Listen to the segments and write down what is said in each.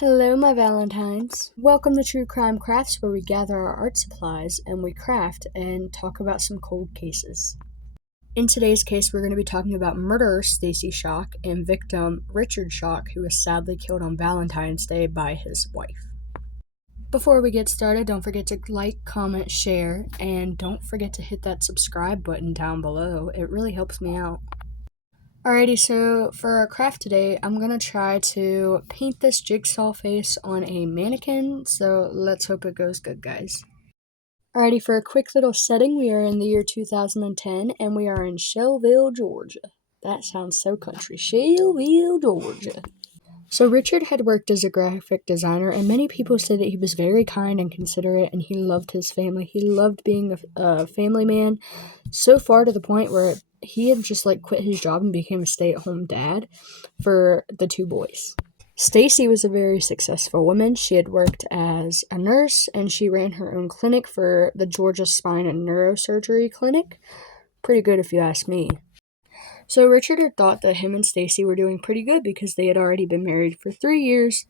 Hello, my Valentines. Welcome to True Crime Crafts, where we gather our art supplies and we craft and talk about some cold cases. In today's case, we're going to be talking about murderer Stacy Schock and victim Richard Schock, who was sadly killed on Valentine's Day by his wife. Before we get started, don't forget to like, comment, share, and don't forget to hit that subscribe button down below. It really helps me out. Alrighty, so for our craft today, I'm going to try to paint this jigsaw face on a mannequin, so let's hope it goes good, guys. Alrighty, for a quick little setting, we are in the year 2010, and we are in Shelbyville, Georgia. That sounds so country. Shelbyville, Georgia. So Richard had worked as a graphic designer, and many people say that he was very kind and considerate, and he loved his family. He loved being a family man, so far to the point where he had just quit his job and became a stay-at-home dad for the two boys. Stacy was a very successful woman. She had worked as a nurse, and she ran her own clinic for the Georgia Spine and Neurosurgery Clinic. Pretty good if you ask me. So Richard had thought that him and Stacy were doing pretty good because they had already been married for 3 years,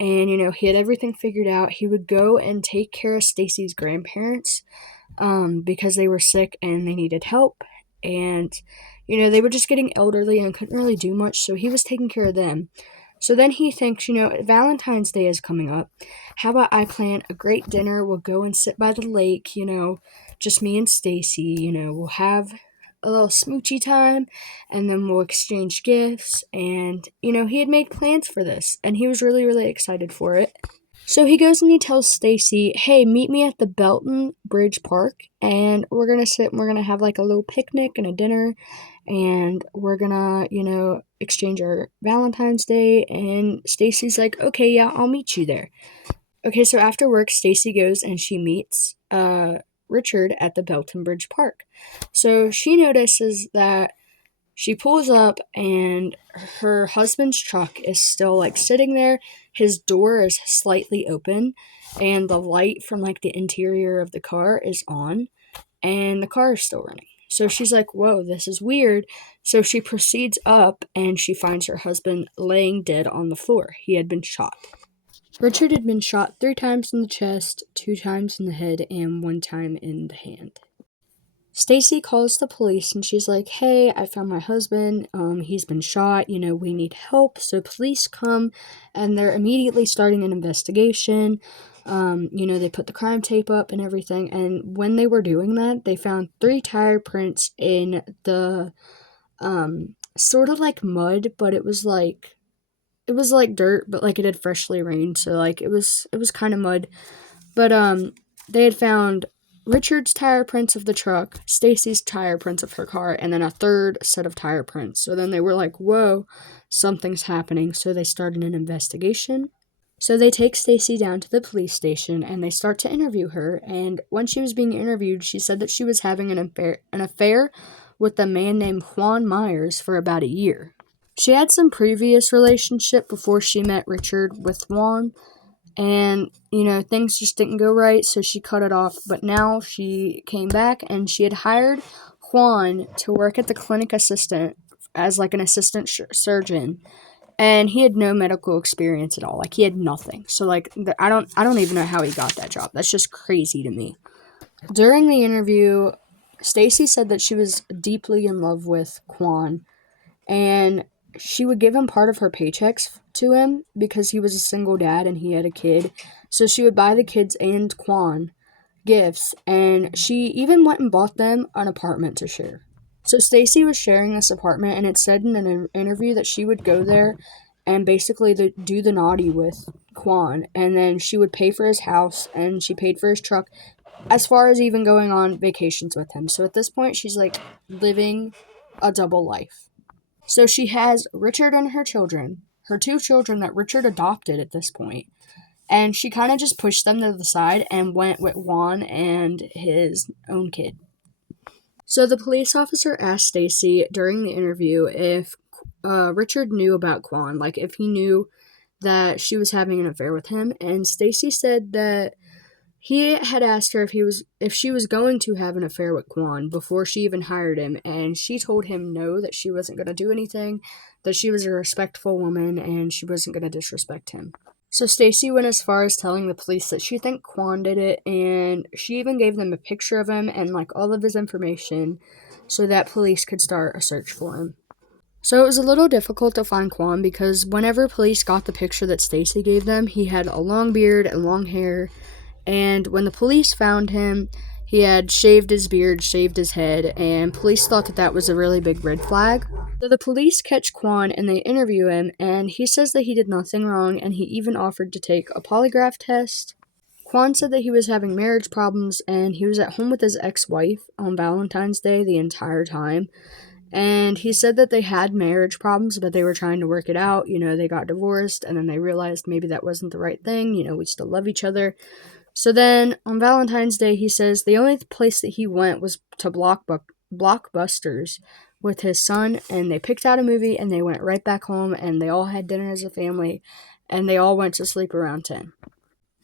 and he had everything figured out. He would go and take care of Stacy's grandparents because they were sick and they needed help, and they were just getting elderly and couldn't really do much, so he was taking care of them. So then he thinks, Valentine's Day is coming up. How about I plan a great dinner? We'll go and sit by the lake, just me and Stacy. We'll have a little smoochy time, and then we'll exchange gifts. And, he had made plans for this, and he was really, really excited for it. So he goes and he tells Stacy, hey, meet me at the Belton Bridge Park, and we're going to sit and we're going to have a little picnic and a dinner, and we're going to, exchange our Valentine's Day. And Stacy's like, okay, yeah, I'll meet you there. Okay, so after work, Stacy goes and she meets Richard at the Belton Bridge Park. So she notices that she pulls up and her husband's truck is still sitting there. His door is slightly open and the light from the interior of the car is on and the car is still running. So she's like, whoa, this is weird. So she proceeds up and she finds her husband laying dead on the floor. He had been shot. Richard had been shot 3 times in the chest, 2 times in the head, and 1 time in the hand. Stacy calls the police and she's like, hey, I found my husband. He's been shot. We need help. So police come and they're immediately starting an investigation. They put the crime tape up and everything. And when they were doing that, they found 3 tire prints in the sort of mud, but it was dirt, but it had freshly rained. So it was kind of mud. But they had found Richard's tire prints of the truck, Stacy's tire prints of her car, and then a 3rd set of tire prints. So then they were like, whoa, something's happening. So they started an investigation. So they take Stacy down to the police station and they start to interview her. And when she was being interviewed, she said that she was having an affair with a man named Juan Myers for about a year. She had some previous relationship before she met Richard with Juan. And, things just didn't go right, so she cut it off. But now she came back, and she had hired Juan to work at the clinic assistant as, an assistant surgeon. And he had no medical experience at all. He had nothing. So, I don't even know how he got that job. That's just crazy to me. During the interview, Stacy said that she was deeply in love with Juan, and she would give him part of her paychecks to him because he was a single dad and he had a kid. So she would buy the kids and Quan gifts, and she even went and bought them an apartment to share. So Stacy was sharing this apartment, and it said in an interview that she would go there and basically do the naughty with Quan, and then she would pay for his house and she paid for his truck, as far as even going on vacations with him. So at this point, she's living a double life. So she has Richard and her children, her 2 children that Richard adopted at this point, and she kind of just pushed them to the side and went with Juan and his own kid. So the police officer asked Stacy during the interview if Richard knew about Juan, if he knew that she was having an affair with him, and Stacy said that he had asked her if she was going to have an affair with Quan before she even hired him, and she told him no, that she wasn't going to do anything, that she was a respectful woman, and she wasn't going to disrespect him. So Stacy went as far as telling the police that she think Quan did it, and she even gave them a picture of him and like all of his information so that police could start a search for him. So it was a little difficult to find Quan because whenever police got the picture that Stacy gave them, he had a long beard and long hair, and when the police found him, he had shaved his beard, shaved his head, and police thought that that was a really big red flag. So the police catch Quan and they interview him, and he says that he did nothing wrong, and he even offered to take a polygraph test. Quan said that he was having marriage problems and he was at home with his ex wife on Valentine's Day the entire time. And he said that they had marriage problems, but they were trying to work it out. You know, they got divorced and then they realized maybe that wasn't the right thing. You know, we still love each other. So then on Valentine's Day, he says the only place that he went was to Blockbusters with his son, and they picked out a movie and they went right back home and they all had dinner as a family and they all went to sleep around 10.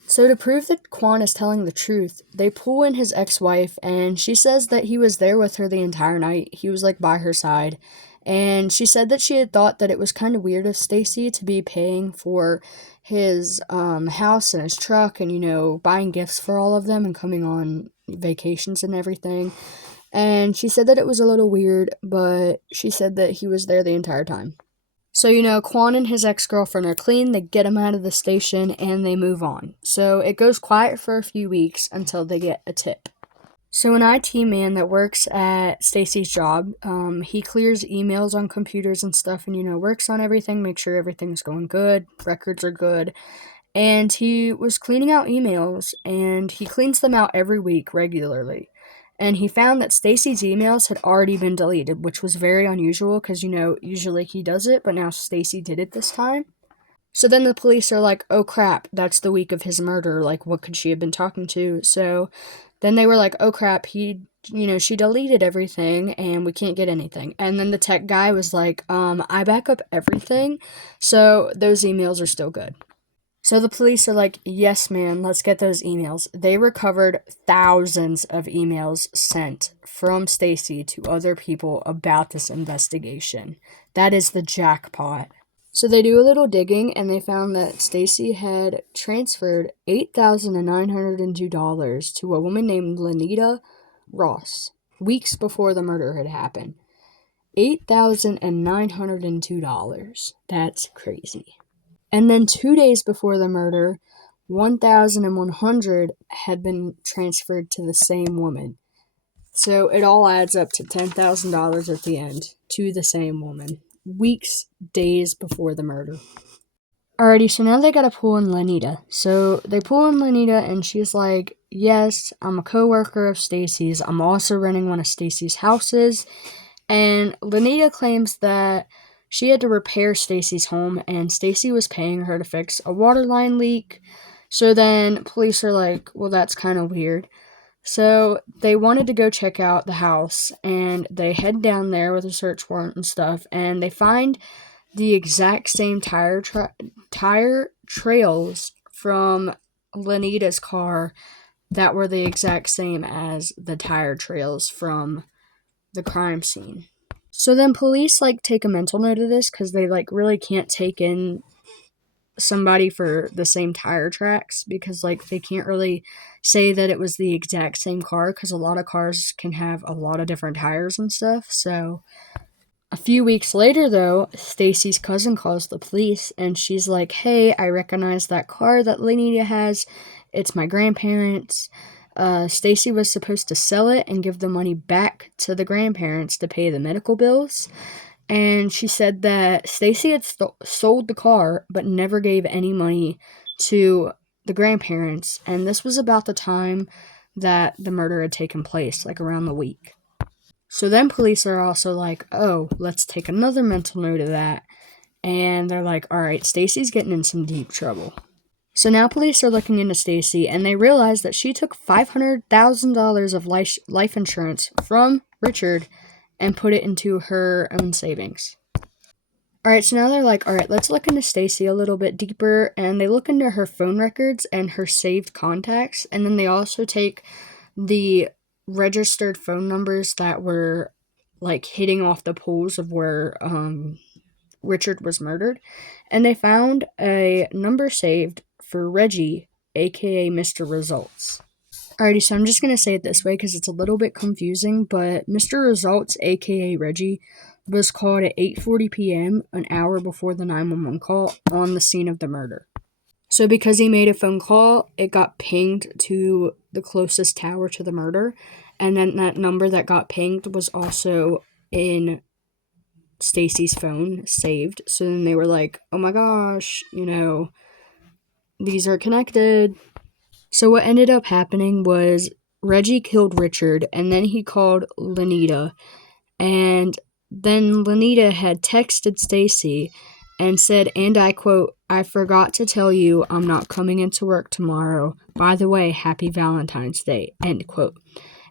So to prove that Quan is telling the truth, they pull in his ex-wife and she says that he was there with her the entire night. He was like by her side. And she said that she had thought that it was kind of weird of Stacy to be paying for his house and his truck and, you know, buying gifts for all of them and coming on vacations and everything. And she said that it was a little weird, but she said that he was there the entire time. So, you know, Quan and his ex-girlfriend are clean, they get him out of the station, and they move on. So it goes quiet for a few weeks until they get a tip. So an IT man that works at Stacy's job, he clears emails on computers and stuff and, you know, works on everything, make sure everything's going good, records are good. And he was cleaning out emails, and he cleans them out every week regularly. And he found that Stacy's emails had already been deleted, which was very unusual because, you know, usually he does it, but now Stacy did it this time. So then the police are like, oh crap, that's the week of his murder. Like, what could she have been talking to? So then they were like, oh crap, she deleted everything and we can't get anything. And then the tech guy was like, I back up everything, so those emails are still good. So the police are like, yes, man, let's get those emails. They recovered thousands of emails sent from Stacy to other people about this investigation. That is the jackpot. So they do a little digging and they found that Stacy had transferred $8,902 to a woman named Lenita Ross weeks before the murder had happened. $8,902. That's crazy. And then 2 days before the murder, 1,100 had been transferred to the same woman. So it all adds up to $10,000 at the end to the same woman. Weeks, days before the murder. Alrighty, so now they gotta pull in Lenita. So they pull in Lenita and she's like, yes, I'm a co-worker of Stacy's. I'm also renting one of Stacy's houses. And Lenita claims that she had to repair Stacy's home and Stacy was paying her to fix a water line leak. So then police are like, well, that's kind of weird. So they wanted to go check out the house and they head down there with a search warrant and stuff and they find the exact same tire trails from Lenita's car that were the exact same as the tire trails from the crime scene. So then police take a mental note of this because they really can't take in somebody for the same tire tracks because they can't really say that it was the exact same car because a lot of cars can have a lot of different tires and stuff. So a few weeks later, though, Stacy's cousin calls the police and she's like, hey, I recognize that car that Lenita has. It's my grandparents'. Stacy was supposed to sell it and give the money back to the grandparents to pay the medical bills. And she said that Stacy had sold the car but never gave any money to the grandparents. And this was about the time that the murder had taken place, around the week. So then police are also like, oh, let's take another mental note of that. And they're like, all right, Stacy's getting in some deep trouble. So now police are looking into Stacy and they realize that she took $500,000 of life insurance from Richard and put it into her own savings. Alright, so now they're like, alright, let's look into Stacy a little bit deeper, and they look into her phone records and her saved contacts, and then they also take the registered phone numbers that were hitting off the poles of where Richard was murdered, and they found a number saved for Reggie, aka Mr. Results. Alrighty, so I'm just going to say it this way because it's a little bit confusing, but Mr. Results, aka Reggie, was called at 8:40 p.m., an hour before the 911 call, on the scene of the murder. So because he made a phone call, it got pinged to the closest tower to the murder, and then that number that got pinged was also in Stacy's phone saved. So then they were like, oh my gosh, these are connected. So what ended up happening was Reggie killed Richard, and then he called Lanita, and then Lanita had texted Stacy and said, and I quote, "I forgot to tell you I'm not coming into work tomorrow. By the way, happy Valentine's Day," end quote.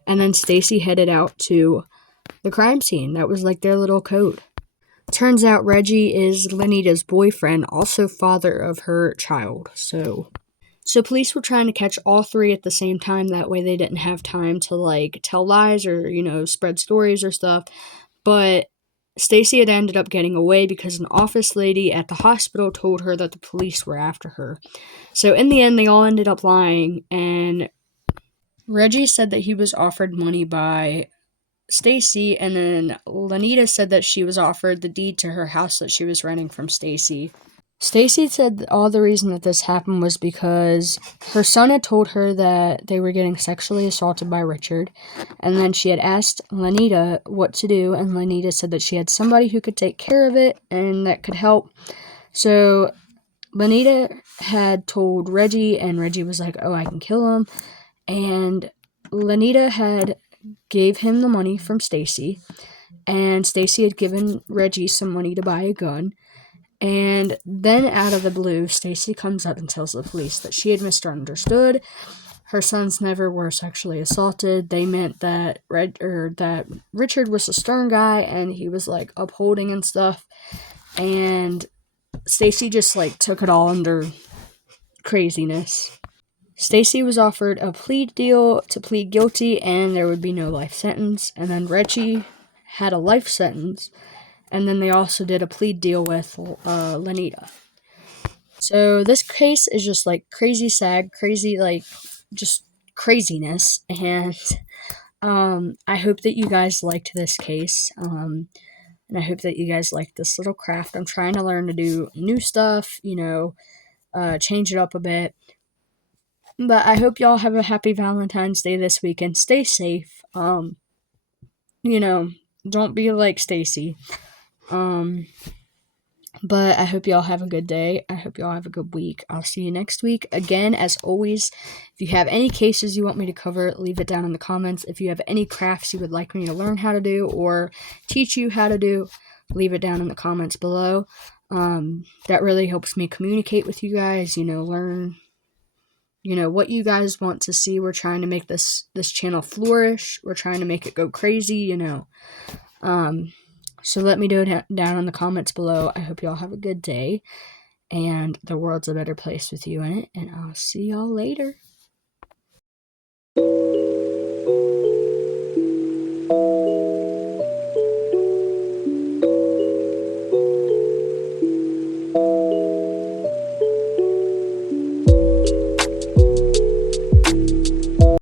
And then Stacy headed out to the crime scene. That was like their little code. Turns out Reggie is Lanita's boyfriend, also father of her child. So police were trying to catch all three at the same time. That way they didn't have time to tell lies or, spread stories or stuff. But Stacy had ended up getting away because an office lady at the hospital told her that the police were after her. So in the end, they all ended up lying, and Reggie said that he was offered money by Stacy, and then Lanita said that she was offered the deed to her house that she was renting from Stacy. Stacy said all the reason that this happened was because her son had told her that they were getting sexually assaulted by Richard, and then she had asked Lanita what to do, and Lanita said that she had somebody who could take care of it and that could help. So Lanita had told Reggie, and Reggie was like, oh, I can kill him, and Lanita had gave him the money from Stacy, and Stacy had given Reggie some money to buy a gun. And then out of the blue, Stacy comes up and tells the police that she had misunderstood. Her sons never were sexually assaulted. They meant that that Richard was a stern guy and he was upholding and stuff. And Stacy just took it all under craziness. Stacy was offered a plea deal to plead guilty and there would be no life sentence. And then Reggie had a life sentence. And then they also did a plea deal with Lanita. So this case is just crazy sad, crazy just craziness. And I hope that you guys liked this case. And I hope that you guys liked this little craft. I'm trying to learn to do new stuff, change it up a bit. But I hope y'all have a happy Valentine's Day this weekend. Stay safe. Don't be like Stacy. But I hope y'all have a good day. I hope y'all have a good week. I'll see you next week. Again, as always, if you have any cases you want me to cover, leave it down in the comments. If you have any crafts you would like me to learn how to do or teach you how to do, leave it down in the comments below. That really helps me communicate with you guys, learn, what you guys want to see. We're trying to make this channel flourish. We're trying to make it go crazy, So let me know it down in the comments below. I hope y'all have a good day, and the world's a better place with you in it, and I'll see y'all later.